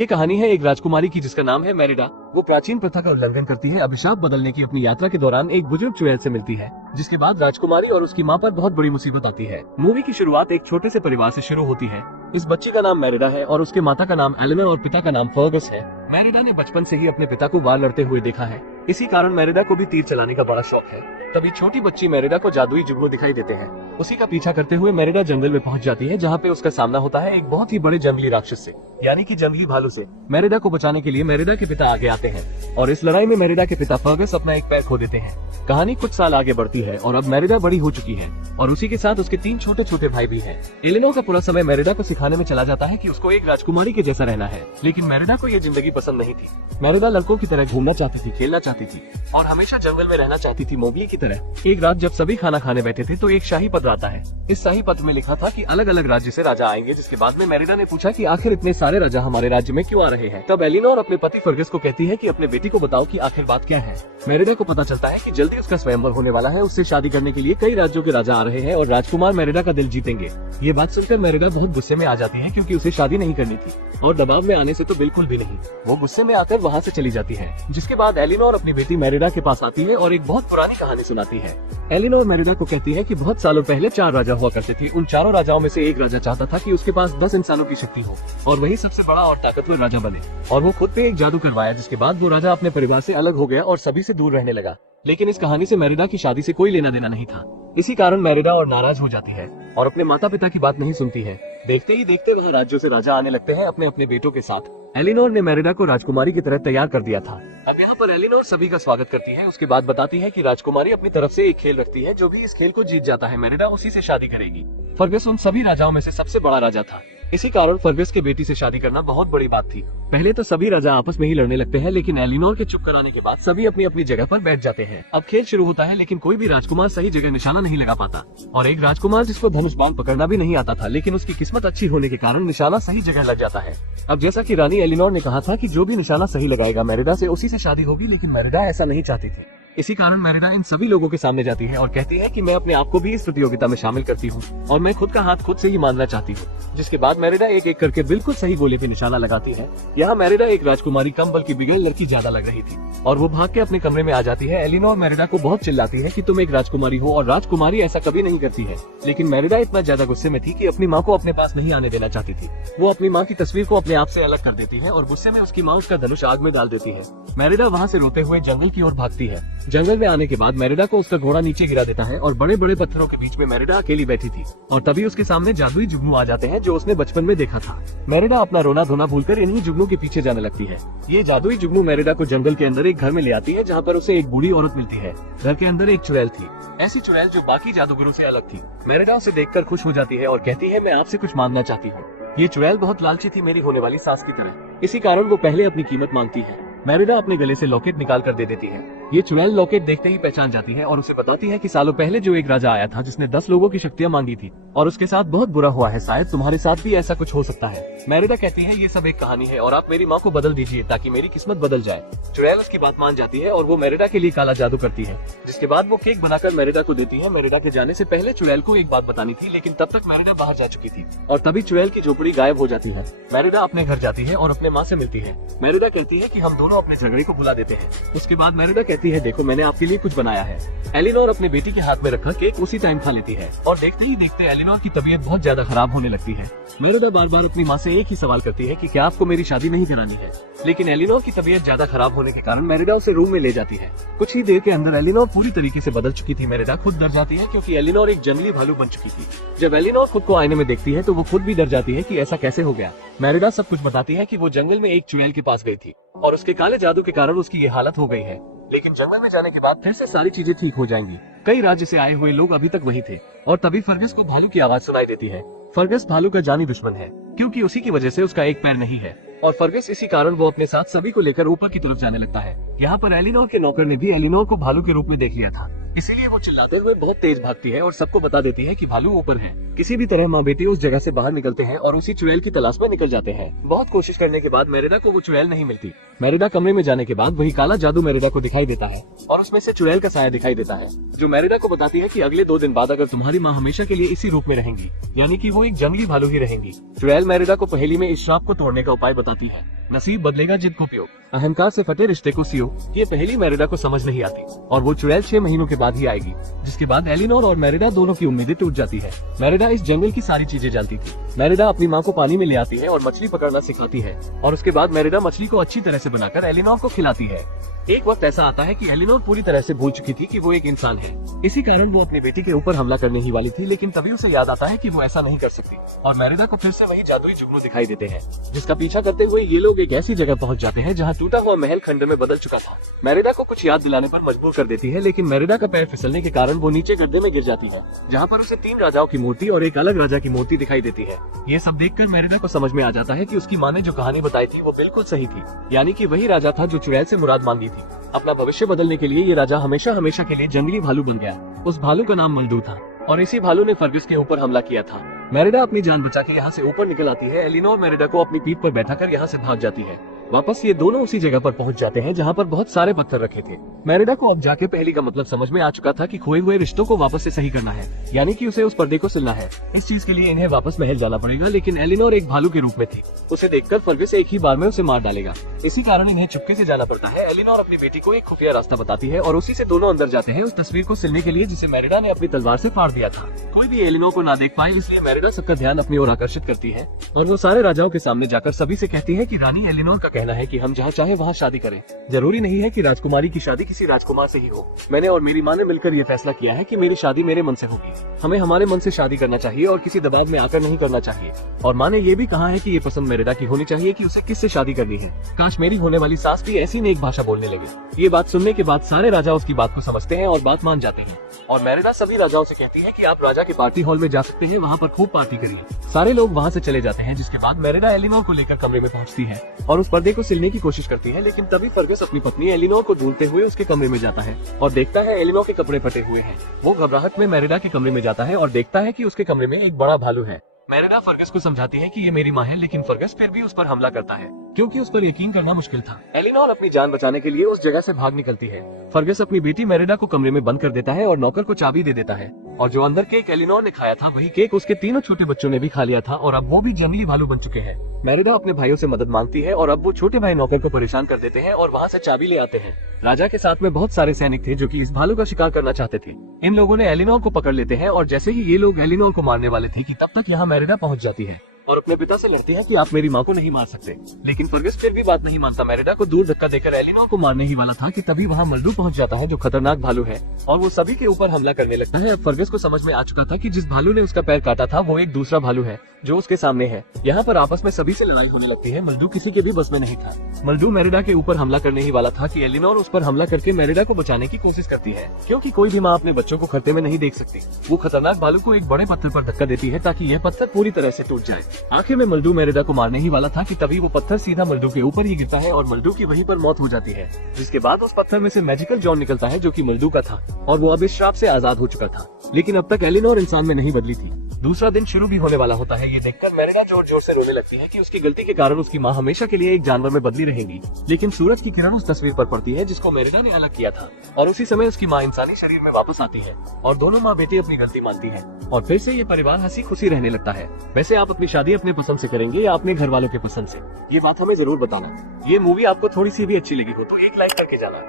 ये कहानी है एक राजकुमारी की जिसका नाम है मेरिडा। वो प्राचीन प्रथा का उल्लंघन करती है, अभिशाप बदलने की अपनी यात्रा के दौरान एक बुजुर्ग चुड़ैल से मिलती है, जिसके बाद राजकुमारी और उसकी माँ पर बहुत बड़ी मुसीबत आती है। मूवी की शुरुआत एक छोटे से परिवार से शुरू होती है। इस बच्ची का नाम मेरिडा है और उसके माता का नाम एलेनर और पिता का नाम फर्गस है। मेरिडा ने बचपन से ही अपने पिता को वार लड़ते हुए देखा है, इसी कारण मेरिडा को भी तीर चलाने का बड़ा शौक है। तभी छोटी बच्ची मेरिडा को जादुई जुगनू दिखाई देते हैं। उसी का पीछा करते हुए मेरिडा जंगल में पहुंच जाती है, जहाँ पे उसका सामना होता है एक बहुत ही बड़े जंगली राक्षस से, यानी कि जंगली भालू से। मेरिडा को बचाने के लिए मेरिडा के पिता आगे आते हैं और इस लड़ाई में मेरिडा के पिता फर्गस अपना एक पैर खो देते हैं। कहानी कुछ साल आगे बढ़ती है और अब मेरिडा बड़ी हो चुकी है और उसी के साथ उसके 3 छोटे छोटे भाई भी हैं। एलेनोर का पूरा समय मेरिडा को सिखाने में चला जाता है कि उसको एक राजकुमारी के जैसा रहना है, लेकिन मेरिडा को ये जिंदगी पसंद नहीं थी। मेरिडा लड़कों की तरह घूमना चाहती थी, खेलना चाहती थी और हमेशा जंगल में रहना चाहती थी, मोगली की तरह। एक रात जब सभी खाना खाने बैठे थे तो एक शाही पत्र आता है। इस शाही पत्र में लिखा था कि अलग अलग राज्य से राजा आएंगे, जिसके बाद में मेरिडा ने पूछा कि आखिर इतने सारे राजा हमारे राज्य में क्यों आ रहे हैं। तब एलेनोर अपने पति फर्गस को कहती है कि अपने बेटी को बताओ कि आखिर बात क्या है। मेरिडा को पता चलता है कि जल्दी उसका स्वयंवर होने वाला है, उससे शादी करने के लिए कई राज्यों के राजा आ रहे हैं और राजकुमार मेरिडा का दिल जीतेंगे। ये बात सुनकर मेरिडा बहुत गुस्से में आ जाती है, क्योंकि उसे शादी नहीं करनी थी और दबाव में आने से तो बिल्कुल भी नहीं। वो गुस्से में आकर वहाँ से चली जाती है, जिसके बाद एलेनोर अपनी बेटी मेरिडा के पास आती है और एक बहुत पुरानी कहानी सुनाती है। एलेनोर मेरिडा को कहती है कि बहुत सालों पहले 4 राजा हुआ करते थे। उन चारों राजाओं में से एक राजा चाहता था कि उसके पास 10 इंसानों की शक्ति हो और वही सबसे बड़ा और ताकतवर राजा बने, और वो खुद पे एक जादू करवाया, जिसके बाद वो राजा अपने परिवार से अलग हो गया और सभी से दूर रहने लगा। लेकिन इस कहानी से मेरिडा की शादी से कोई लेना देना नहीं था। इसी कारण मेरिडा और नाराज हो जाती है और अपने माता पिता की बात नहीं सुनती है। देखते ही देखते वहाँ राज्यों से राजा आने लगते हैं अपने अपने बेटों के साथ। एलेनोर ने मेरिडा को राजकुमारी की तरह तैयार कर दिया था। अब यहाँ पर एलेनोर सभी का स्वागत करती है। उसके बाद बताती है कि राजकुमारी अपनी तरफ से एक खेल रखती है, जो भी इस खेल को जीत जाता है मेरिडा उसी से शादी करेगी। फर्गस उन सभी राजाओं में से सबसे बड़ा राजा था, इसी कारण फर्गस के बेटी से शादी करना बहुत बड़ी बात थी। पहले तो सभी राजा आपस में ही लड़ने लगते हैं, लेकिन एलेनोर के चुप कराने के बाद सभी अपनी अपनी जगह पर बैठ जाते हैं। अब खेल शुरू होता है, लेकिन कोई भी राजकुमार सही जगह निशाना नहीं लगा पाता और एक राजकुमार जिसको धनुष बाण पकड़ना भी नहीं आता था, लेकिन उसकी किस्मत अच्छी होने के कारण निशाना सही जगह लग जाता है। अब जैसा कि रानी एलेनोर ने कहा था कि जो भी निशाना सही लगाएगा मेरिडा से उसी से शादी होगी, लेकिन मेरिडा ऐसा नहीं चाहती थी। इसी कारण मेरिडा इन सभी लोगों के सामने जाती है और कहती है कि मैं अपने आप को भी इस प्रतियोगिता में शामिल करती हूँ और मैं खुद का हाथ खुद से ही मानना चाहती हूँ। जिसके बाद मेरिडा एक एक करके बिल्कुल सही गोले पे निशाना लगाती है। यहाँ मेरिडा एक राजकुमारी कम बल्कि बिगड़ लड़की ज्यादा लग रही थी और वो भाग के अपने कमरे में आ जाती है। एलेनोर मेरिडा को बहुत चिल्लाती है कि तुम एक राजकुमारी हो और राजकुमारी ऐसा कभी नहीं करती है, लेकिन मेरिडा इतना ज्यादा गुस्से में थी कि अपनी माँ को अपने पास नहीं आने देना चाहती थी। वो अपनी माँ की तस्वीर को अपने आप से अलग कर देती है और गुस्से में उसकी माँ उसका धनुष आग में डाल देती है। मेरिडा वहाँ से रोते हुए जंगल की ओर भागती है। जंगल में आने के बाद मेरिडा को उसका घोड़ा नीचे गिरा देता है और बड़े बड़े पत्थरों के बीच में मेरिडा अकेली बैठी थी और तभी उसके सामने जादुई जुगनू आ जाते हैं, जो उसने बचपन में देखा था। मेरिडा अपना रोना धोना भूलकर इन्हीं जुगनू के पीछे जाने लगती है। ये जादुई जुगनू मेरिडा को जंगल के अंदर एक घर में ले आती है, जहाँ पर उसे एक बूढ़ी औरत मिलती है। घर के अंदर एक चुड़ैल थी, ऐसी चुड़ैल जो बाकी जादूगरों से अलग थी। मेरिडा उसे देखकर खुश हो जाती है और कहती है, मैं आपसे कुछ मांगना चाहती हूँ। ये चुड़ैल बहुत लालची थी, मेरी होने वाली सास की तरह, इसी कारण वो पहले अपनी कीमत मांगती है। मेरिडा अपने गले से लॉकेट निकाल कर दे देती है। ये चुड़ैल लॉकेट देखते ही पहचान जाती है और उसे बताती है कि सालों पहले जो एक राजा आया था जिसने 10 लोगों की शक्तियां मांगी थी और उसके साथ बहुत बुरा हुआ है, शायद तुम्हारे साथ भी ऐसा कुछ हो सकता है। मेरिडा कहती है, ये सब एक कहानी है और आप मेरी माँ को बदल दीजिए ताकि मेरी किस्मत बदल जाए। चुड़ैल उसकी बात मान जाती है और वो मेरिडा के लिए काला जादू करती है, जिसके बाद वो केक बनाकर मेरिडा को देती है। मेरिडा के जाने से पहले चुड़ैल को एक बात बतानी थी, लेकिन तब तक मेरिडा बाहर जा चुकी थी और तभी चुड़ैल की झोपड़ी गायब हो जाती है। मेरिडा अपने घर जाती है और अपने माँ से मिलती है। मेरिडा कहती है कि हम दोनों अपने झगड़े को भुला देते हैं। उसके बाद मेरिडा कहती है, देखो मैंने आपके लिए कुछ बनाया है। एलेनोर अपने बेटी के हाथ में रखा केक उसी टाइम खा लेती है और देखते ही देखते एलेनोर की तबीयत बहुत ज्यादा खराब होने लगती है। मेरिडा बार बार अपनी माँ से एक ही सवाल करती है कि क्या आपको मेरी शादी नहीं करानी है, लेकिन एलेनोर की तबीयत ज्यादा खराब होने के कारण मेरिडा उसे रूम में ले जाती है। कुछ ही देर के अंदर एलेनोर पूरी तरीके से बदल चुकी थी। मेरिडा खुद डर जाती है, क्योंकि एलेनोर एक जंगली भालू बन चुकी थी। जब एलेनोर खुद को आईने में देखती है तो वो खुद भी डर जाती है कि ऐसा कैसे हो गया। मेरिडा सब कुछ बताती है कि वो जंगल में एक चुड़ैल के पास गई थी और उसके काले जादू के कारण उसकी ये हालत हो गई है, लेकिन जंगल में जाने के बाद फिर से सारी चीजें ठीक हो जाएंगी। कई राज्य से आए हुए लोग अभी तक वही थे और तभी फर्गस को भालू की आवाज सुनाई देती है। फर्गस भालू का जानी दुश्मन है, क्योंकि उसी की वजह से उसका एक पैर नहीं है और फर्गस इसी कारण वो अपने साथ सभी को लेकर ऊपर की तरफ जाने लगता है। यहाँ पर एलेनोर के नौकर ने भी एलेनोर को भालू के रूप में देख लिया था। इसीलिए वो चिल्लाते हुए बहुत तेज भागती है और सबको बता देती है कि भालू ऊपर है। किसी भी तरह माँ बेटी उस जगह से बाहर निकलते हैं और उसी चुड़ैल की तलाश में निकल जाते हैं। बहुत कोशिश करने के बाद मेरिडा को वो चुड़ैल नहीं मिलती। मेरिडा कमरे में जाने के बाद वही काला जादू मेरिडा को दिखाई देता है और उसमें से चुड़ैल का साया दिखाई देता है, जो मेरिडा को बताती है कि अगले 2 दिन बाद अगर तुम्हारी माँ हमेशा के लिए इसी रूप में रहेंगी, यानी कि वो एक जंगली भालू ही रहेंगी। चुड़ैल मेरिडा को पहेली में इस श्राप को तोड़ने का उपाय बताती है। नसीब बदलेगा जिद को पियो, अहंकार से फटे रिश्ते को सियो। ये पहेली मेरिडा को समझ नहीं आती और वो चुड़ैल 6 महीनों के बाद ही आएगी, जिसके बाद एलिनोर और मेरिडा दोनों की उम्मीदें टूट जाती है। मेरिडा इस जंगल की सारी चीजें जानती थी। मेरिडा अपनी माँ को पानी में ले आती है और मछली पकड़ना सिखाती है और उसके बाद मेरिडा मछली को अच्छी तरह से बनाकर एलिनोर को खिलाती है। एक वक्त ऐसा आता है कि एलिनोर पूरी तरह से भूल चुकी थी कि वो एक इंसान है। इसी कारण वो अपनी बेटी के ऊपर हमला करने ही वाली थी, लेकिन तभी उसे याद आता है कि वो ऐसा नहीं कर सकती और मेरिडा को फिर से वही जादुई जुगनू दिखाई देते हैं, जिसका पीछा करते हुए ये लोग एक ऐसी जगह पहुंच जाते हैं जहां टूटा हुआ महल खंडर में बदल चुका था। मेरिडा को कुछ याद दिलाने पर मजबूर कर देती है, लेकिन मेरिडा का पैर फिसलने के कारण वो नीचे गड्ढे में गिर जाती है, जहाँ पर उसे 3 राजाओं की मूर्ति और एक अलग राजा की मूर्ति दिखाई देती है। ये सब देखकर मेरिडा को समझ में आ जाता है कि उसकी माँ ने जो कहानी बताई थी वो बिल्कुल सही थी, यानी कि वही राजा था जो चुड़ैल से मुराद मांगी थी। अपना भविष्य बदलने के लिए ये राजा हमेशा हमेशा के लिए जंगली भालू बन गया। उस भालू का नाम मल्दू था और इसी भालू ने फर्गस के ऊपर हमला किया था। मेरिडा अपनी जान बचा के यहाँ से ऊपर निकल आती है। एलिनोर मेरिडा को अपनी पीठ पर बैठाकर यहाँ से भाग जाती है। वापस ये दोनों उसी जगह पर पहुंच जाते हैं जहाँ पर बहुत सारे पत्थर रखे थे। मेरिडा को अब जाके पहली का मतलब समझ में आ चुका था कि खोए हुए रिश्तों को वापस से सही करना है, यानी कि उसे उस पर्दे को सिलना है। इस चीज के लिए इन्हें वापस महल जाना पड़ेगा, लेकिन एलिनोर एक भालू के रूप में थी। उसे देखकर फर्गस एक ही बार में उसे मार डालेगा। इसी कारण इन्हें चुपके से जाना पड़ता है। एलिनोर अपनी बेटी को एक खुफिया रास्ता बताती है और उसी से दोनों अंदर जाते हैं उस तस्वीर को सिलने के लिए जिसे मेरिडा ने अपनी तलवार से फाड़ दिया था। कोई भी एलिनोर को ना देख पाए, इसलिए मेरिडा सबका ध्यान अपनी ओर आकर्षित करती है और वो सारे राजाओं के सामने जाकर सभी से कहती है कि रानी एलिनोर का कहना है कि हम जहाँ चाहे वहाँ शादी करें। जरूरी नहीं है कि राजकुमारी की शादी किसी राजकुमार से ही हो। मैंने और मेरी माँ ने मिलकर ये फैसला किया है कि मेरी शादी मेरे मन से होगी। हमें हमारे मन से शादी करना चाहिए और किसी दबाव में आकर नहीं करना चाहिए। और माँ ने ये भी कहा है कि ये पसंद मेरिडा की होनी चाहिए कि उसे किससे शादी करनी है। काश मेरी होने वाली सास भी ऐसी नेक भाषा बोलने लगे। ये बात सुनने के बाद सारे राजा उसकी बात को समझते हैं और बात मान जाते हैं और मेरिडा सभी राजाओं से कहती है कि आप राजा के पार्टी हॉल में जा सकते हैं, वहाँ पर खूब पार्टी करिए। सारे लोग वहाँ से चले जाते हैं, जिसके बाद मेरिडा एलिनोर को लेकर कमरे में पहुँचती है और उस पर्दे को सिलने की कोशिश करती है, लेकिन तभी फर्गस अपनी पत्नी एलिनोर को ढूंढते हुए उसके कमरे में जाता है और देखता है एलिनोर के कपड़े फटे हुए हैं। वो घबराहट में मेरिडा के कमरे में जाता है और देखता है कि उसके कमरे में एक बड़ा भालू है। मेरिडा फर्गस को समझाती है कि ये मेरी माँ है, लेकिन फर्गस फिर भी उस पर हमला करता है क्योंकि उस पर यकीन करना मुश्किल था। एलिनोर अपनी जान बचाने के लिए उस जगह से भाग निकलती है। फर्गस अपनी बेटी मेरिडा को कमरे में बंद कर देता है और नौकर को चाबी दे देता है और जो अंदर केक एलिनोर ने खाया था वही केक उसके 3 छोटे बच्चों ने भी खा लिया था और अब वो भी जंगली भालू बन चुके हैं। मेरिडा अपने भाइयों से मदद मांगती है और अब वो छोटे भाई नौकर को परेशान कर देते हैं और वहाँ से चाबी ले आते हैं। राजा के साथ में बहुत सारे सैनिक थे जो कि इस भालू का शिकार करना चाहते थे। इन लोगों ने एलिनोर को पकड़ लेते हैं और जैसे ही ये लोग एलिनोर को मारने वाले थे कि तब तक यहाँ मेरिडा पहुँच जाती है और अपने पिता से लड़ती है कि आप मेरी माँ को नहीं मार सकते, लेकिन फर्गस फिर भी बात नहीं मानता। मेरिडा को दूर धक्का देकर एलिनोर को मारने ही वाला था कि तभी वहाँ मल्डू पहुँच जाता है जो खतरनाक भालू है और वो सभी के ऊपर हमला करने लगता है। अब फर्गस को समझ में आ चुका था कि जिस भालू ने उसका पैर काटा था वो एक दूसरा भालू है जो उसके सामने है। यहाँ पर आपस में सभी से लड़ाई होने लगती है। मल्डू किसी के भी बस में नहीं था। मल्डू मेरिडा के ऊपर हमला करने ही वाला था कि एलिनोर उस पर हमला करके मेरिडा को बचाने की कोशिश करती है, क्योंकि कोई भी माँ अपने बच्चों को खतरे में नहीं देख सकती। वो खतरनाक भालू को एक बड़े पत्थर पर धक्का देती है ताकि यह पत्थर पूरी तरह से टूट जाए। आखिर में मल्डू मेरिडा को मारने ही वाला था कि तभी वो पत्थर सीधा मल्डू के ऊपर ही गिरता है और मल्डू की वहीं पर मौत हो जाती है, जिसके बाद उस पत्थर में से मैजिकल जॉन निकलता है जो कि मल्डू का था और वो अब इस श्राप से आजाद हो चुका था। लेकिन अब तक एलिनोर इंसान में नहीं बदली थी। दूसरा दिन शुरू भी होने वाला होता है। ये देखकर मेरिडा जोर जोर से रोने लगती है कि उसकी गलती के कारण उसकी माँ हमेशा के लिए एक जानवर में बदली रहेंगी। लेकिन सूरज की किरण उस तस्वीर पर पड़ती है जिसको मेरिडा ने अलग किया था और उसी समय उसकी माँ इंसानी शरीर में वापस आती है और दोनों माँ बेटी अपनी गलती मानती है और फिर से ये परिवार हंसी खुशी रहने लगता है। वैसे आप अपनी शादी अपने पसंद से करेंगे या अपने घर वालों के पसंद से, ये बात हमें जरूर बताना। ये मूवी आपको थोड़ी सी भी अच्छी लगी हो तो एक लाइक करके जाना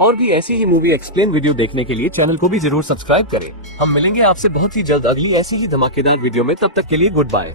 और भी ऐसी ही मूवी एक्सप्लेन वीडियो देखने के लिए चैनल को भी जरूर सब्सक्राइब करें। हम मिलेंगे आपसे बहुत ही जल्द अगली ऐसी ही धमाकेदार वीडियो में। तब तक के लिए गुड बाय।